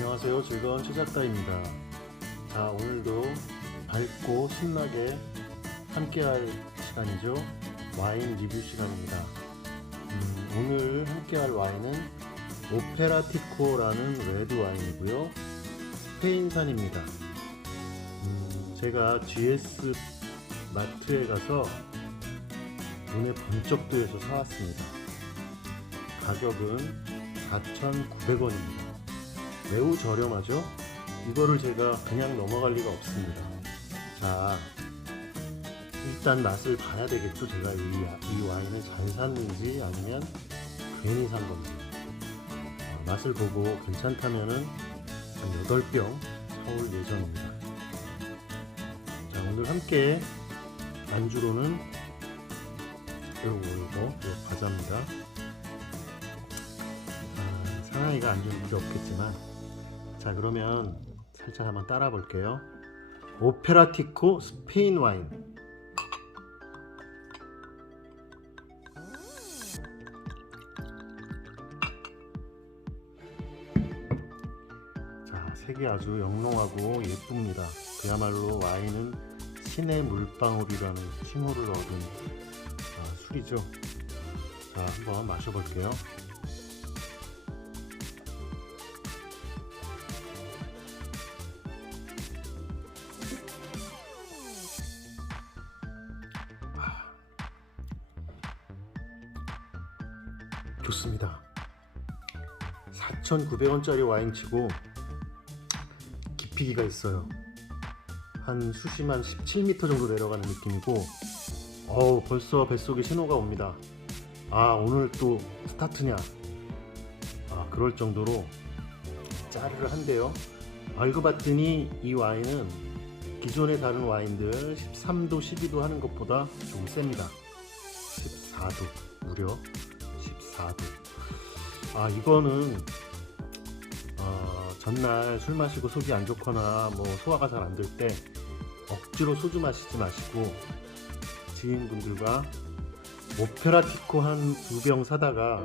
안녕하세요. 즐거운 최 작가입니다. 자, 오늘도 밝고 신나게 함께할 시간이죠. 와인 리뷰 시간입니다. 음, 오늘 함께할 와인은 오페라티코라는 레드 와인이고요. 스페인산입니다. 음, 제가 GS 마트에 가서 눈에 번쩍 뜨여서 사왔습니다. 가격은 4,900원입니다. 매우 저렴하죠? 이거를 제가 그냥 넘어갈 리가 없습니다. 자, 일단 맛을 봐야 되겠죠? 제가 이, 이 와인을 잘 샀는지 아니면 괜히 산 건지. 어, 맛을 보고 괜찮다면은 한 8병 사올 예정입니다. 자, 오늘 함께 안주로는 요거, 요거, 요 과자입니다. 아, 상하이가 안 좋은 게 없겠지만 자 그러면 살짝 한번 따라 볼게요. 오페라티코 스페인 와인. 자 색이 아주 영롱하고 예쁩니다. 그야말로 와인은 신의 물방울이라는 칭호를 얻은 아, 술이죠. 자 한번 마셔볼게요 좋습니다. 4,900원짜리 와인치고 깊이가 있어요. 한 수심 한 17m 정도 내려가는 느낌이고, 어우 벌써 뱃속에 신호가 옵니다. 아 오늘 또 스타트냐? 아 그럴 정도로 짜르르 한데요. 알고 봤더니 이 와인은 기존의 다른 와인들 13도, 12도 하는 것보다 좀 셉니다. 14도 무려 14도. 아 이거는 어, 전날 술 마시고 속이 안 좋거나 뭐 소화가 잘 안 될 때 억지로 소주 마시지 마시고 지인분들과 오페라티코 한 두 병 사다가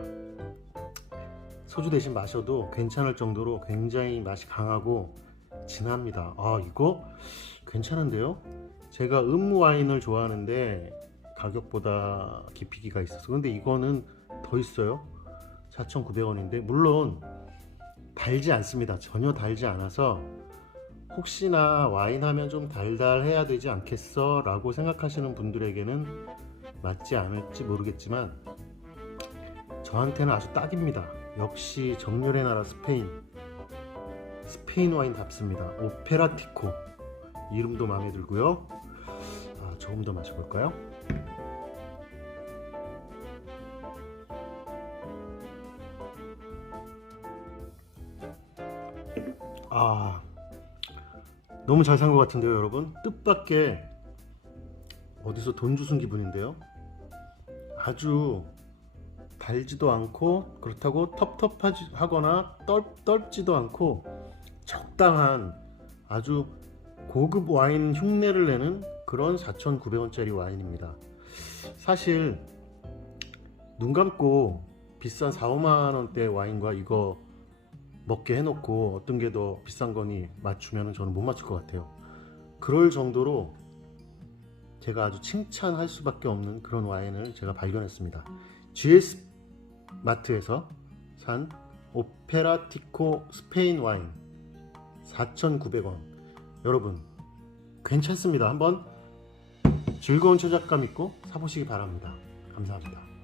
소주 대신 마셔도 괜찮을 정도로 굉장히 맛이 강하고 진합니다. 아 이거 괜찮은데요? 제가 음무 와인을 좋아하는데 가격보다 깊이가 있어서 근데 이거는 더 있어요? 4,900원인데 물론 달지 않습니다. 전혀 달지 않아서 혹시나 와인 하면 좀 달달해야 되지 않겠어 라고 생각하시는 분들에게는 맞지 않을지 모르겠지만 저한테는 아주 딱입니다. 역시 정열의 나라 스페인. 스페인 와인답습니다. 오페라티코. 이름도 마음에 들고요. 아, 조금 더 마셔볼까요? 아 너무 잘 산 것 같은데요 여러분? 뜻밖의 어디서 돈 주순 기분인데요? 아주 달지도 않고 그렇다고 텁텁하거나 떨, 떨지도 않고 적당한 아주 고급 와인 흉내를 내는 그런 4,900원짜리 와인입니다. 사실 눈 감고 비싼 4, 5만 원대 와인과 이거 먹게 해놓고 어떤 게 더 비싼 거니 맞추면 저는 못 맞출 것 같아요. 그럴 정도로 제가 아주 칭찬할 수밖에 없는 그런 와인을 제가 발견했습니다. GS 마트에서 산 오페라티코 스페인 와인 4,900원. 여러분 괜찮습니다. 한번 즐거운 최작감 있고 사보시기 바랍니다. 감사합니다.